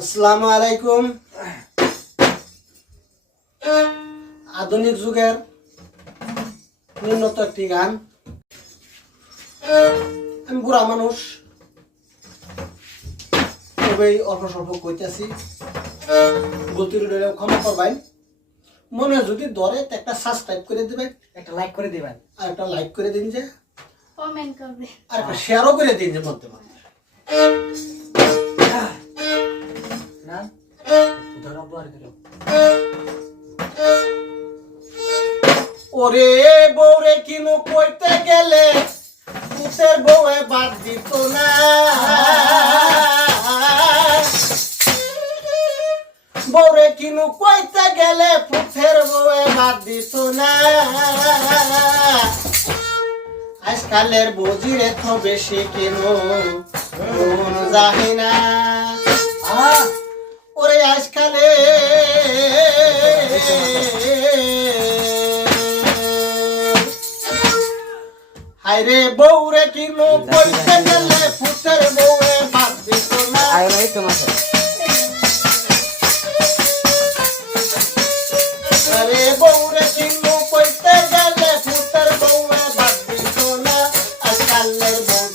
আসসালামু আলাইকুম। আধুনিক যুগের উন্নত একটি গান। আমি বুড়া মানুষ। তবেই অল্প স্বল্প কইতেছি। রইলেও ক্ষমা করবেন। মনে হয় যদি ধরে একটা সাবস্ক্রাইব করে দিবেন একটা লাইক করে দিবেন। আর একটা লাইক করে দিন যে। কমেন্ট করবে আর একটা শেয়ারও করে দিন যে মধ্যে মধ্যে। ওরে বউরে কিনু কইতে গেলে? পুতের বউয়ে বাদ দিত না। বউরে কিনু কইতে গেলে পুতের বউয়ে বাদ দিত না। আজকালের বজিরে তো বেশি কিনু যাহি না। ওরে আজকালে হাইরে বউরে কিনো কইতে গেলে ফুটের বউয়ে বাদ দিত না। আয় নাই তোমাকে আরে বউরে কিনো কইতে গেলে ফুটের বউয়ে বাদ দিত না। আজকালের বউদিরে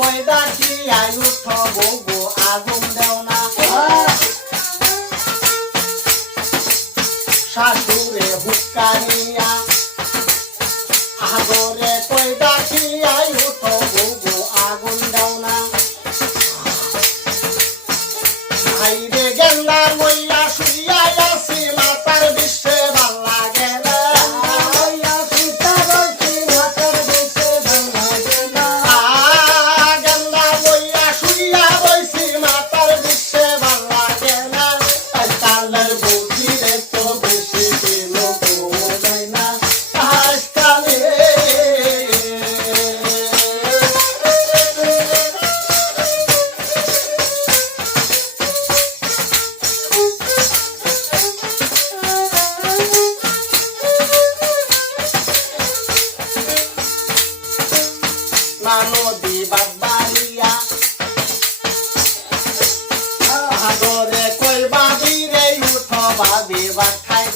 আগরে কয়দা কি আয়ুষ বউ আগুন দেও না শাশুড়ে হুক্কা নিয়া আগরে কয়দা কি আয়ুষ বউ আগুন দেও না ভাইরে গেন্দা না নদী বাবালিয়া আগরে কই বাবি রে উঠ বাবি বা খাই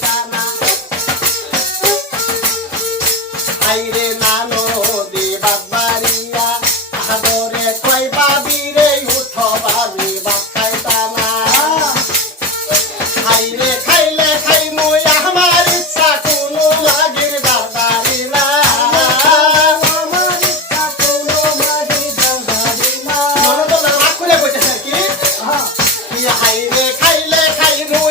খাইলে খাইরু